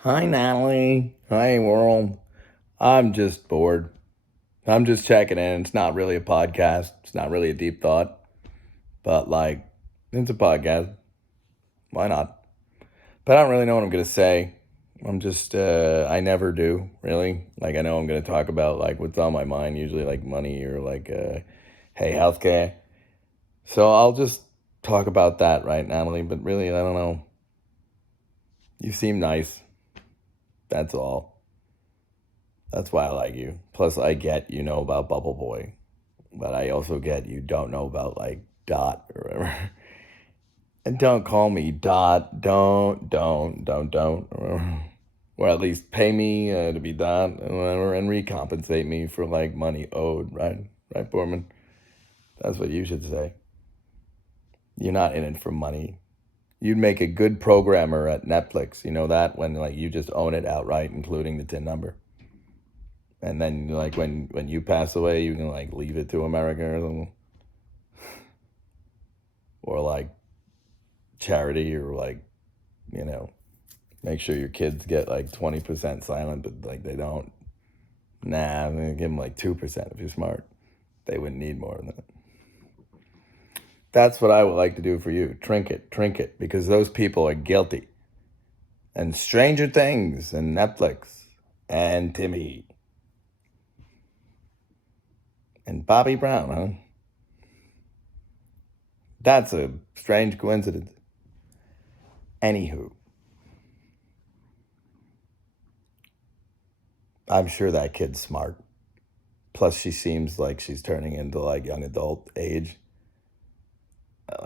Hi, Natalie. Hi, world. I'm just bored. I'm just checking in. It's not really a podcast. It's not really a deep thought, but it's a podcast. Why not? But I don't really know what I'm going to say. I never do, really. I know I'm going to talk about, what's on my mind, usually, money or, hey, healthcare. So I'll just talk about that, right, Natalie? But really, I don't know. You seem nice. That's all. That's why I like you. Plus, I get you know about Bubble Boy, but I also get you don't know about Dot or whatever. And don't call me Dot. Don't. Or at least pay me to be Dot and whatever, and recompensate me for money owed. Right, Foreman. That's what you should say. You're not in it for money. You'd make a good programmer at Netflix. You know that when you just own it outright, including the TIN number. And then when you pass away, you can leave it to America or something, or charity, or you know make sure your kids get 20% silent, but they don't. Nah, I'm gonna give them 2% if you're smart. They wouldn't need more than that. That's what I would like to do for you. Trinket, because those people are guilty. And Stranger Things and Netflix and Timmy and Bobby Brown, huh? That's a strange coincidence. Anywho, I'm sure that kid's smart. Plus, she seems like she's turning into young adult age.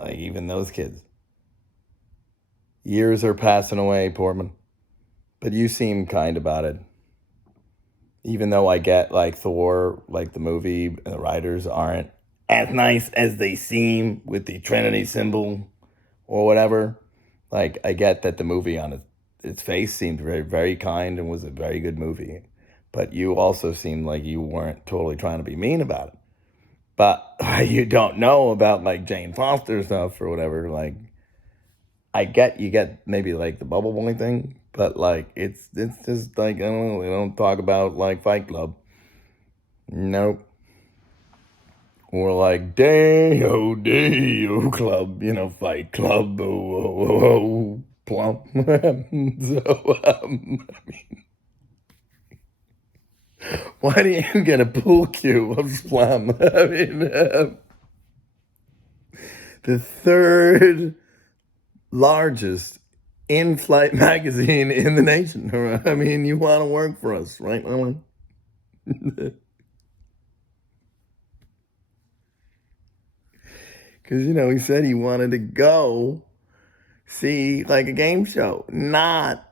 Even those kids. Years are passing away, Portman. But you seem kind about it. Even though I get Thor, the movie, and the writers aren't as nice as they seem with the Trinity symbol or whatever. I get that the movie on its face seemed very, very kind and was a very good movie. But you also seemed like you weren't totally trying to be mean about it. But you don't know about Jane Foster stuff or whatever. I get you get maybe the bubble boy thing, but it's just I don't know. We don't talk about Fight Club. Nope. Or day oh club, Fight Club. Oh, plump. So I mean, why do you get a pool cue of Slum? I mean, the third largest in-flight magazine in the nation. I mean, you want to work for us, right, Emily? Because, he said he wanted to go see a game show, not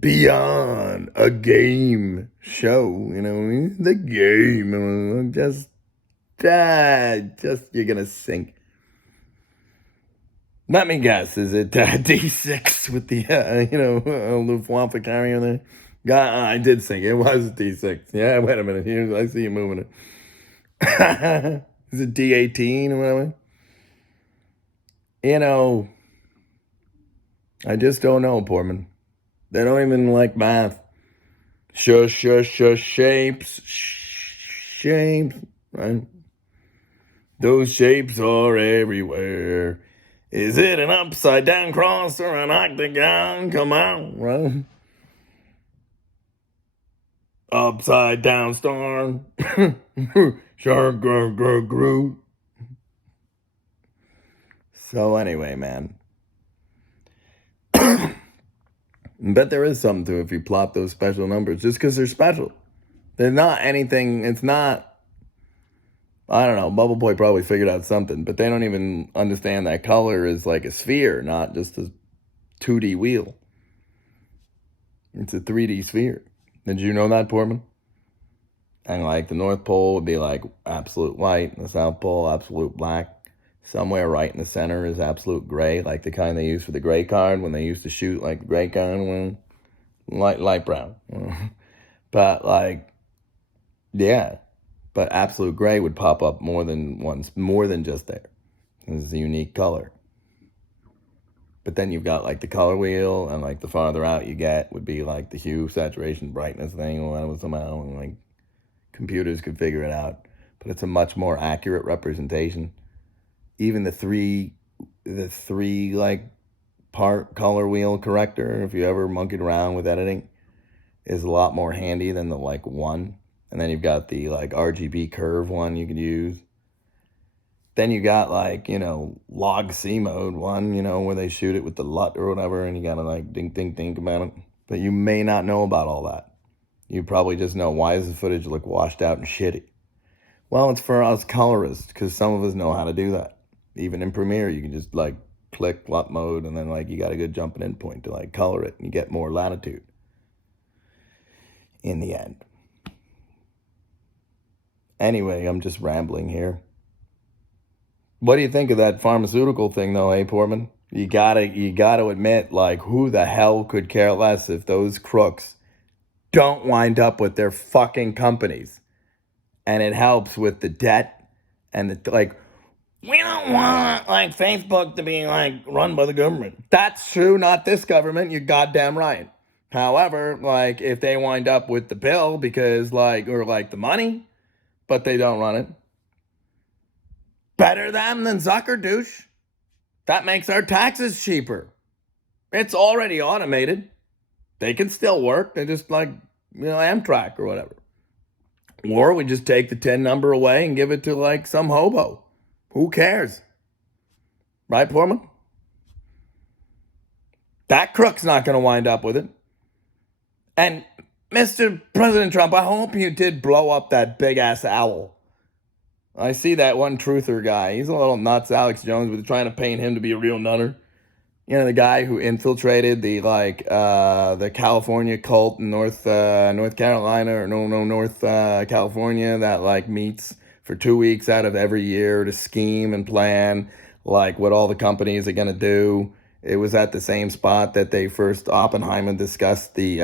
beyond a game show, the game. Just, you're going to sink. Let me guess, is it D6 with the, Luftwaffe carrier there? God, I did think it was D6. Yeah, wait a minute. Here, I see you moving it. Is it D18 or whatever? I just don't know, Portman. They don't even like math. Shapes. Shapes, right? Those shapes are everywhere. Is it an upside down cross or an octagon? Come on, right? Upside down star. Shark, Groot. So anyway, man. But there is something to it if you plot those special numbers, just because they're special. They're not anything, it's not, I don't know, Bubble Boy probably figured out something, but they don't even understand that color is like a sphere, not just a 2D wheel. It's a 3D sphere. Did you know that, Portman? And the North Pole would be absolute white, and the South Pole, absolute black. Somewhere right in the center is absolute gray, like the kind they use for the gray card when they used to shoot the gray card, light brown. But yeah, but absolute gray would pop up more than once, more than just there. It's a unique color. But then you've got like the color wheel, and like the farther out you get would be like the hue, saturation, brightness thing, or whatever somehow, and like computers could figure it out. But it's a much more accurate representation. Even the three like part color wheel corrector, if you ever monkeyed around with editing, is a lot more handy than the like one. And then you've got the like RGB curve one you could use. Then you got like, log C mode one, where they shoot it with the LUT or whatever, and you gotta like think about it. But you may not know about all that. You probably just know, why does the footage look washed out and shitty? Well, it's for us colorists, because some of us know how to do that. Even in Premiere, you can just like click LUT mode, and then like you got a good jumping in point to like color it, and you get more latitude in the end. Anyway, I'm just rambling here. What do you think of that pharmaceutical thing, though, hey, Portman? You gotta admit, like, who the hell could care less if those crooks don't wind up with their fucking companies? And it helps with the debt and the, like, we don't want, like, Facebook to be, like, run by the government. That's true, not this government, you're goddamn right. However, like, if they wind up with the bill because, like, or, like, the money, but they don't run it, better them than Zucker, douche. That makes our taxes cheaper. It's already automated. They can still work. They just like, Amtrak or whatever. Or we just take the 10 number away and give it to like some hobo. Who cares? Right, Portman? That crook's not going to wind up with it. And Mr. President Trump, I hope you did blow up that big-ass owl. I see that one truther guy. He's a little nuts, Alex Jones, but they're trying to paint him to be a real nutter. The guy who infiltrated the the California cult in North Carolina, or North California, that like meets for 2 weeks out of every year to scheme and plan like what all the companies are gonna do. It was at the same spot that they first Oppenheimer discussed the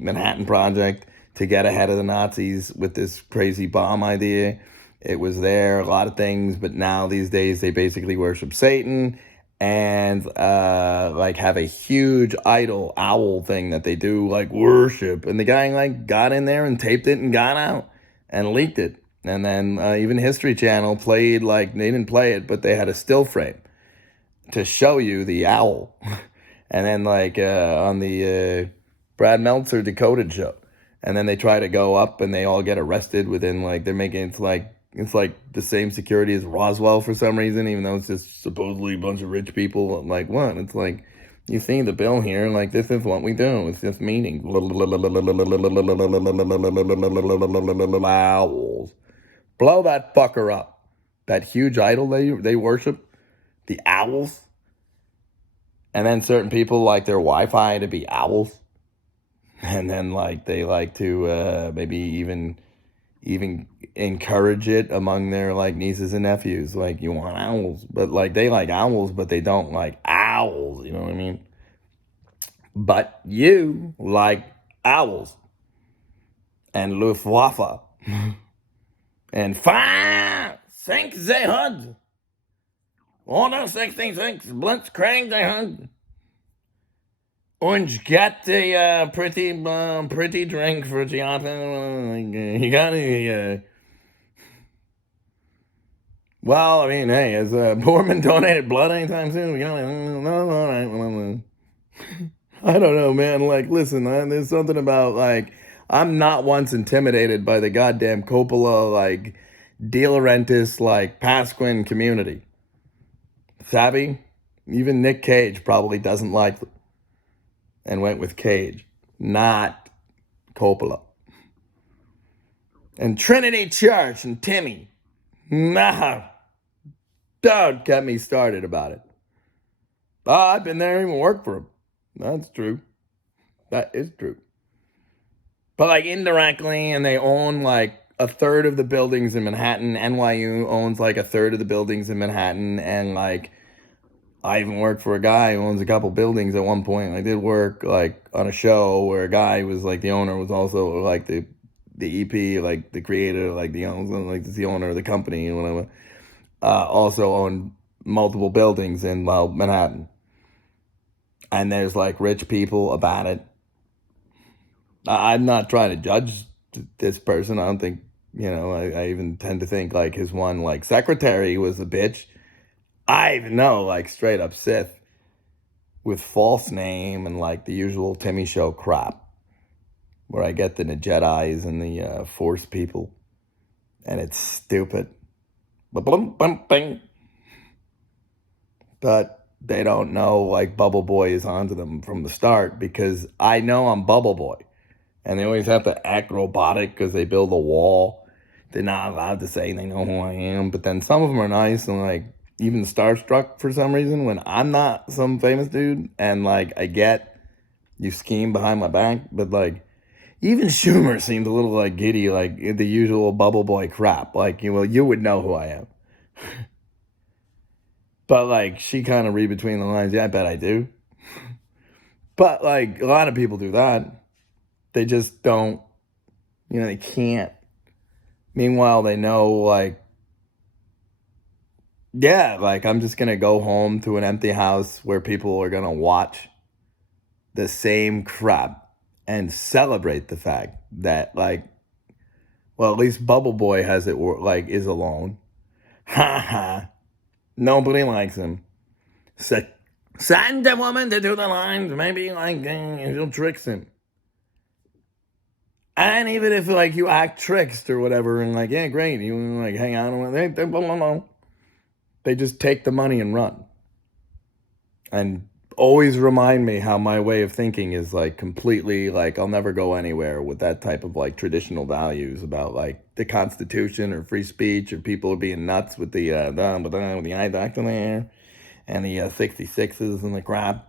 Manhattan Project to get ahead of the Nazis with this crazy bomb idea. It was there, a lot of things, but now these days they basically worship Satan and like have a huge idol owl thing that they do like worship. And the guy like got in there and taped it and got out and leaked it. And then even History Channel played, like, they didn't play it, but they had a still frame to show you the owl. And then like on the Brad Meltzer Decoded show. And then they try to go up and they all get arrested within like, they're making it's like the same security as Roswell for some reason, even though it's just supposedly a bunch of rich people. Like, what? It's like, you see the bill here, like, this is what we do. It's just meetings. Owls. Blow that fucker up. That huge idol they worship, the owls. And then certain people like their Wi-Fi to be owls. And then like they like to maybe even encourage it among their like nieces and nephews. Like, you want owls, but like they like owls, but they don't like owls. You know what I mean? But you like owls and Luftwaffe and 5, 6, 7, 166 Blitzkrieg 700. Und get the pretty drink for Jonathan. You got any? Well, I mean, hey, has Borman donated blood anytime soon? No, all right. Well, I don't know, man. Like, listen, there's something about like I'm not once intimidated by the goddamn Coppola like De Laurentiis like Pasquin community. Savvy? Even Nick Cage probably doesn't like them. And went with Cage, not Coppola. And Trinity Church and Timmy. Nah. Don't get me started about it. Oh, I've been there and even worked for him. That's true. That is true. But like indirectly, and they own like a third of the buildings in Manhattan. NYU owns like a third of the buildings in Manhattan. And like, I even worked for a guy who owns a couple buildings at one point. I did work like on a show where a guy was like the owner was also like the EP, like the creator, like the owner of the company and whatever. Also owned multiple buildings in Manhattan. And there's like rich people about it. I'm not trying to judge this person. I don't think, I even tend to think like his one like secretary was a bitch. I even know like straight up Sith with false name and like the usual Timmy show crap where I get the Jedis and the Force people and it's stupid. But they don't know like Bubble Boy is onto them from the start because I know I'm Bubble Boy. And they always have to act robotic because they build a wall. They're not allowed to say they know who I am. But then some of them are nice and like even starstruck for some reason when I'm not some famous dude. And like I get you scheme behind my back. But like even Schumer seemed a little like giddy, like the usual Bubble Boy crap. Like, you would know who I am. But like she kind of read between the lines. Yeah, I bet I do. But like a lot of people do that. They just don't, they can't. Meanwhile, they know, like, yeah, like, I'm just going to go home to an empty house where people are going to watch the same crap and celebrate the fact that, like, well, at least Bubble Boy has it, like, is alone. Ha ha. Nobody likes him. Send the woman to do the lines. Maybe, like, he'll trick him. And even if, like, you act tricked or whatever, and, like, yeah, great, you, like, hang out, and they just take the money and run. And always remind me how my way of thinking is, like, completely, like, I'll never go anywhere with that type of, like, traditional values about, like, the Constitution or free speech or people being nuts with the eye doctor there and the 66s and the crap.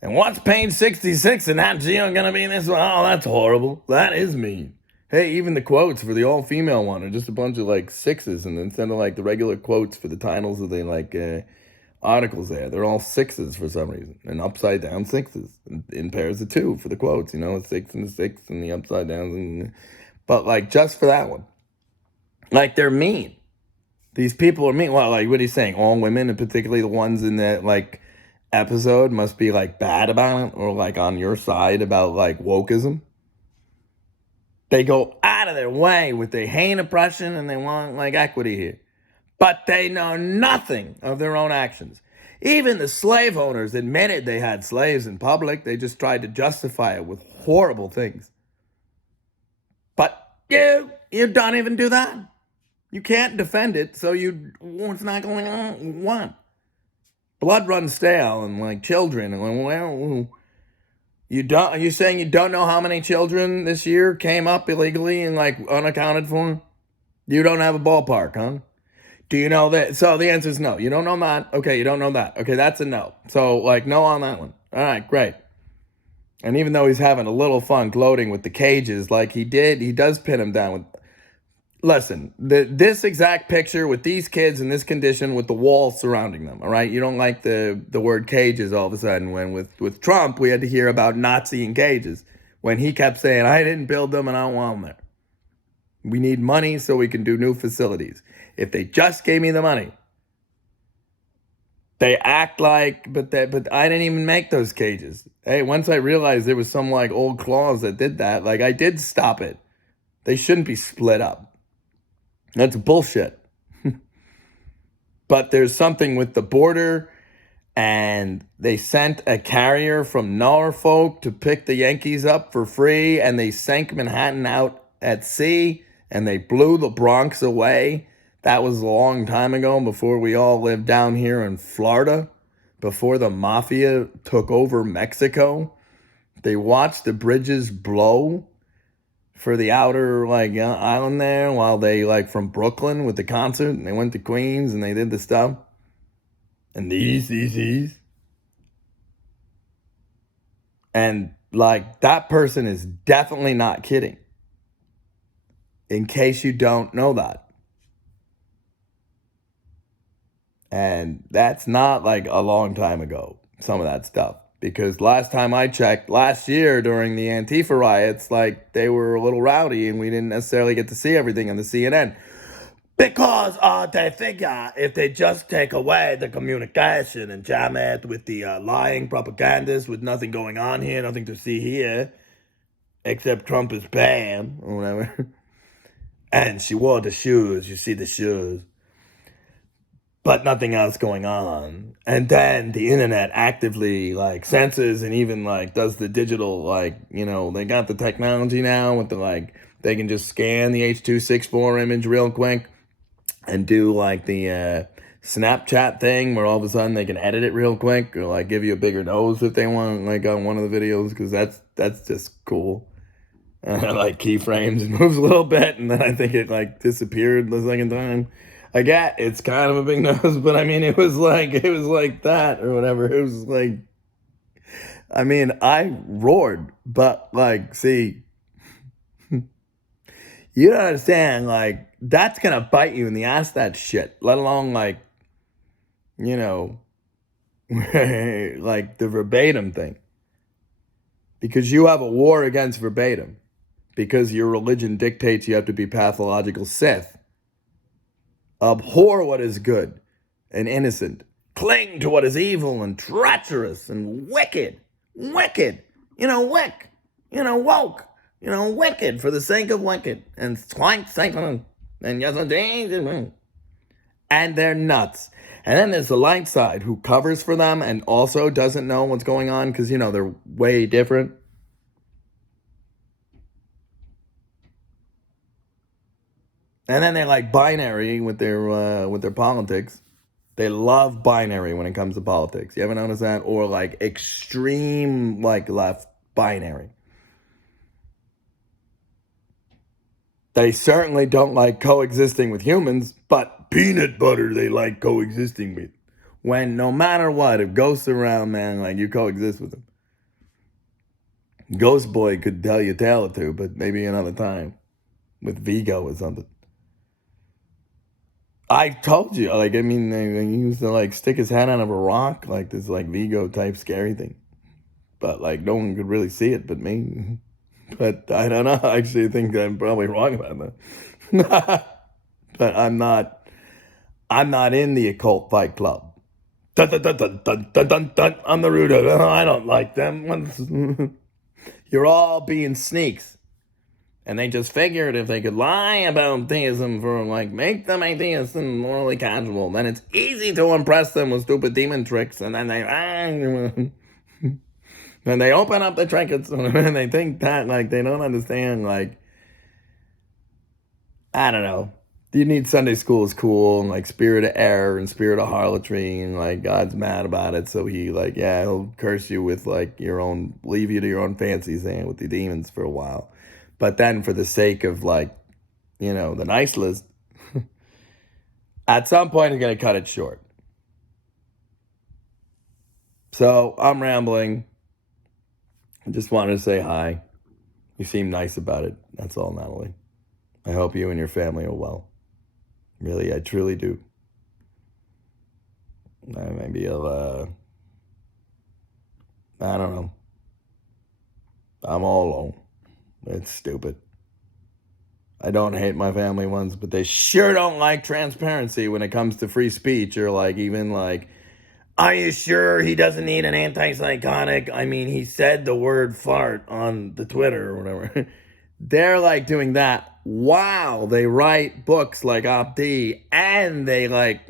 And what's page 66 and that Geo gonna be in this one? Oh, that's horrible. That is mean. Hey, even the quotes for the all-female one are just a bunch of, like, sixes, and instead of, like, the regular quotes for the titles of the, like, articles there, they're all sixes for some reason, and upside-down sixes, in pairs of two for the quotes, a 6 and a 6, and the upside-downs, but, like, just for that one. Like, they're mean. These people are mean. Well, like, what are you saying? All women, and particularly the ones in that, like, episode must be like bad about it or like on your side about like wokeism. They go out of their way with their hate oppression and they want like equity here. But they know nothing of their own actions. Even the slave owners admitted they had slaves in public. They just tried to justify it with horrible things. But you don't even do that. You can't defend it, so it's not going on. What? Blood runs stale and like children. And well, are you saying you don't know how many children this year came up illegally and like unaccounted for? You don't have a ballpark, huh? Do you know that? So the answer is no. You don't know that. Okay, you don't know that. Okay, that's a no. So like no on that one. All right, great. And even though he's having a little fun gloating with the cages, like he does pin him down with. Listen, this exact picture with these kids in this condition with the walls surrounding them, all right? You don't like the word cages all of a sudden when with Trump, we had to hear about Nazi in cages when he kept saying, I didn't build them and I don't want them there. We need money so we can do new facilities. If they just gave me the money, they act like, but I didn't even make those cages. Hey, once I realized there was some like old clause that did that, like I did stop it. They shouldn't be split up. That's bullshit. But there's something with the border, and they sent a carrier from Norfolk to pick the Yankees up for free, and they sank Manhattan out at sea, and they blew the Bronx away. That was a long time ago, before we all lived down here in Florida, before the mafia took over Mexico. They watched the bridges blow for the outer like island there while they like from Brooklyn with the concert and they went to Queens and they did the stuff. And these. And like that person is definitely not kidding. In case you don't know that. And that's not like a long time ago, some of that stuff. Because last time I checked, last year during the Antifa riots, like they were a little rowdy and we didn't necessarily get to see everything on the CNN. Because they figure if they just take away the communication and jam it with the lying propagandists with nothing going on here, nothing to see here, except Trump is banned or whatever. And she wore the shoes, you see the shoes, but nothing else going on. And then the internet actively like censors and even like does the digital, like, you know, they got the technology now with the like, they can just scan the H.264 image real quick and do like the Snapchat thing where all of a sudden they can edit it real quick or like give you a bigger nose if they want, like on one of the videos, because that's just cool. Like keyframes, it moves a little bit, and then I think it like disappeared the second time. I get it's kind of a big nose, but I mean it was like that or whatever. It was like, I mean, I roared, but like, see, you don't understand, like, that's gonna bite you in the ass, that shit, let alone, like, you know, like the verbatim thing. Because you have a war against verbatim. Because your religion dictates you have to be pathological Sith. Abhor what is good and innocent. Cling to what is evil and treacherous and wicked. Wicked. Wick. Woke. Wicked for the sake of wicked. And quite Satan. And yes, and they're nuts. And then there's the light side who covers for them and also doesn't know what's going on because, they're way different. And then they're like binary with their politics. They love binary when it comes to politics. You ever notice that? Or like extreme like left binary. They certainly don't like coexisting with humans, but peanut butter they like coexisting with. When no matter what, if Ghost's around, man, like you coexist with them. Ghost Boy could tell you a tale or two, but maybe another time. With Vigo or something. I told you, like, I mean, he used to like stick his head out of a rock, like this like Vigo type scary thing. But like no one could really see it but me. But I don't know. I actually think I'm probably wrong about that. But I'm not in the occult fight club. Dun, dun, dun, dun, dun, dun, dun, dun. I'm the root of it. I don't like them. You're all being sneaks. And they just figured if they could lie about theism for like make them atheists and morally casual, then it's easy to impress them with stupid demon tricks. And then they open up the trinkets and they think that like they don't understand, like, I don't know. You need Sunday school is cool and like spirit of error and spirit of harlotry and like God's mad about it, so he like he'll curse you with like leave you to your own fancies and with the demons for a while. But then for the sake of like, the nice list, at some point I'm going to cut it short. So I'm rambling. I just wanted to say hi. You seem nice about it. That's all, Natalie. I hope you and your family are well. Really, I truly do. Maybe I'll, I don't know. I'm all alone. It's stupid. I don't hate my family ones, but they sure don't like transparency when it comes to free speech or like even like, are you sure he doesn't need an antipsychotic? I mean, he said the word fart on the Twitter or whatever. They're like doing that while they write books like Opti and they like,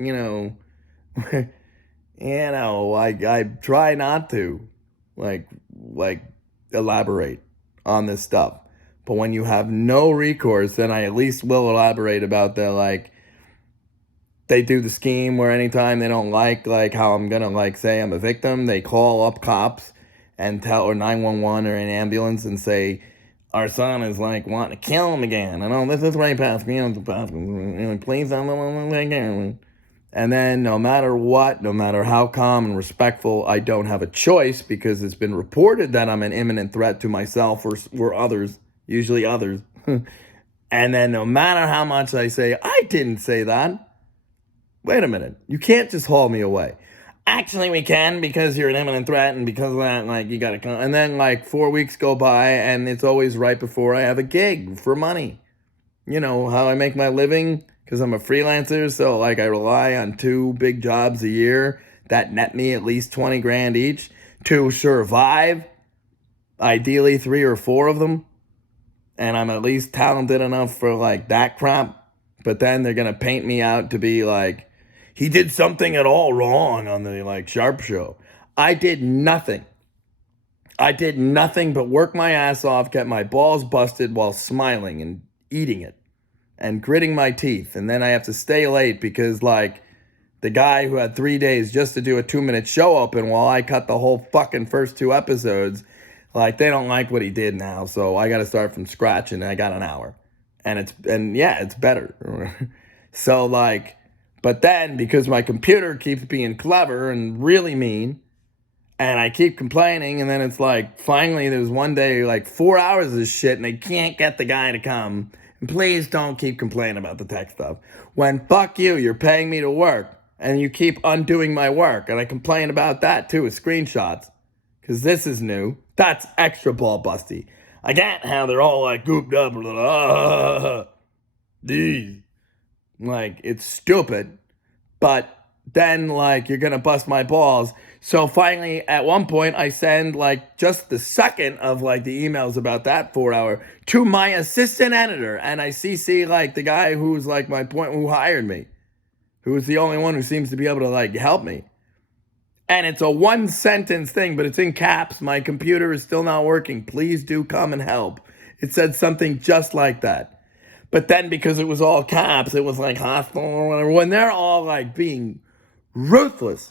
I try not to like elaborate on this stuff. But when you have no recourse, then I at least will elaborate about the like, they do the scheme where anytime they don't like how I'm gonna like say I'm a victim, they call up cops and or 911 or an ambulance and say, our son is like wanting to kill him again. And this is right past me. Please don't again. And then no matter what, no matter how calm and respectful, I don't have a choice because it's been reported that I'm an imminent threat to myself or others, usually others. And then no matter how much I say, I didn't say that. Wait a minute. You can't just haul me away. Actually, we can because you're an imminent threat and because of that, like, you gotta come. And then, like, 4 weeks go by and it's always right before I have a gig for money. You know, how I make my living because I'm a freelancer. So like I rely on 2 big jobs a year that net me at least 20 grand each to survive. Ideally 3 or 4 of them. And I'm at least talented enough for like that crap. But then they're going to paint me out to be like, he did something at all wrong on the like Sharp Show. I did nothing. I did nothing but work my ass off, get my balls busted while smiling and eating it and gritting my teeth. And then I have to stay late because like the guy who had 3 days just to do a 2-minute show open while I cut the whole fucking first 2 episodes, like they don't like what he did now. So I got to start from scratch and I got an hour. And it's better. So like, but then because my computer keeps being clever and really mean, and I keep complaining, and then it's like, finally there's one day, like 4 hours of this shit, and they can't get the guy to come. And please don't keep complaining about the tech stuff. When fuck you, you're paying me to work, and you keep undoing my work. And I complain about that too, with screenshots. Because this is new. That's extra ball busty. I get how they're all like gooped up. These. Like, it's stupid. But then, like, you're going to bust my balls. So finally, at one point, I send, like, just the second of, like, the emails about that 4 hour to my assistant editor. And I CC, like, the guy who's, like, who hired me. Who is the only one who seems to be able to, like, help me. And it's a 1-sentence thing, but it's in caps. My computer is still not working. Please do come and help. It said something just like that. But then because it was all caps, it was like hostile or whatever. When they're all like being ruthless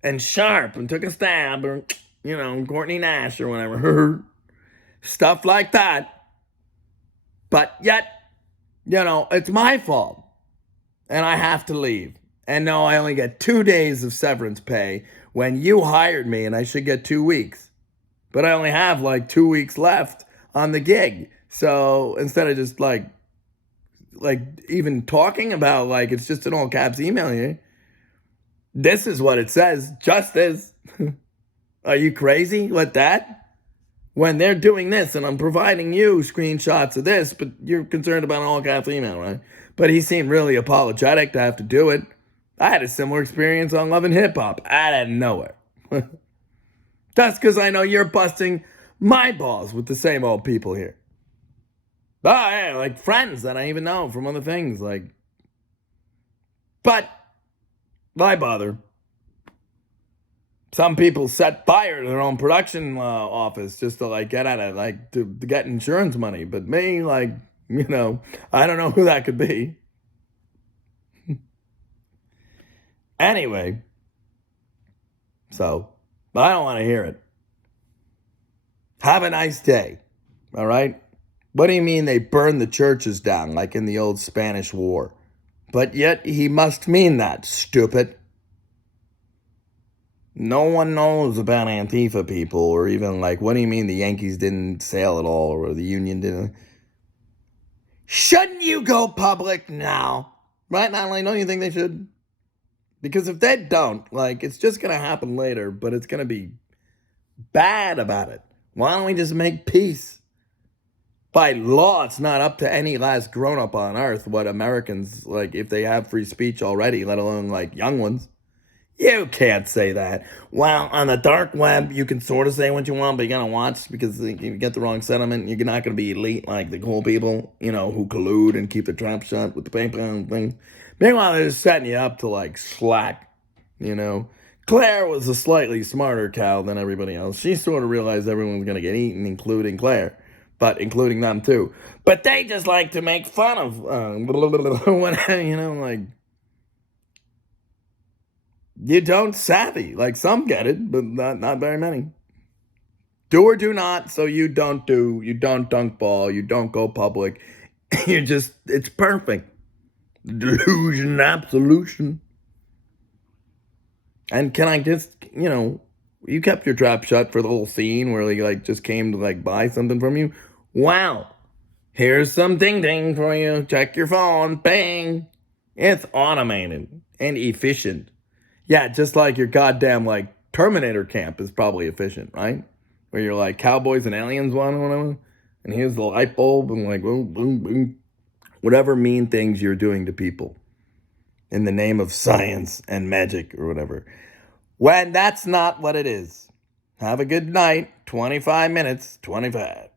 and sharp and took a stab or, Courtney Nash or whatever. Stuff like that. But yet, it's my fault. And I have to leave. And no, I only get 2 days of severance pay when you hired me and I should get 2 weeks. But I only have like 2 weeks left on the gig. So instead of just like even talking about like it's just an all caps email here, this is what it says. Justice. Are you crazy? What that? When they're doing this and I'm providing you screenshots of this, but you're concerned about an all caps email, right? But he seemed really apologetic to have to do it. I had a similar experience on Love and Hip Hop out of nowhere. That's because I know you're busting my balls with the same old people here. Oh, yeah, like friends that I even know from other things. But why bother? Some people set fire to their own production office just to like get at it, to get insurance money. But me, I don't know who that could be. Anyway, but I don't want to hear it. Have a nice day, all right? What do you mean they burned the churches down like in the old Spanish War? But yet he must mean that, stupid. No one knows about Antifa people or even what do you mean the Yankees didn't sail at all or the Union didn't? Shouldn't you go public now? Right, Natalie? Don't you think they should? Because if they don't, it's just going to happen later, but it's going to be bad about it. Why don't we just make peace? By law, it's not up to any last grown-up on earth what Americans, if they have free speech already, let alone, young ones. You can't say that. Well, on the dark web, you can sort of say what you want, but you got to watch because if you get the wrong sentiment, you're not going to be elite like the cool people, who collude and keep their trap shut with the PayPal thing. Meanwhile, they're just setting you up to, slack, Claire was a slightly smarter cow than everybody else. She sort of realized everyone was going to get eaten, including Claire. But including them, too. But they just like to make fun of, you don't savvy. Some get it, but not very many. Do or do not, so you don't dunk ball, you don't go public. It's perfect. Delusion, absolution. And can I just, you kept your trap shut for the whole scene where they just came to buy something from you. Wow. Here's some ding ding for you. Check your phone. Bang. It's automated and efficient. Yeah, just like your goddamn Terminator camp is probably efficient, right? Where you're cowboys and aliens one or whatever. And here's the light bulb and boom, boom, boom. whatever mean things you're doing to people in the name of science and magic or whatever. When that's not what it is. Have a good night. 25 minutes, 25.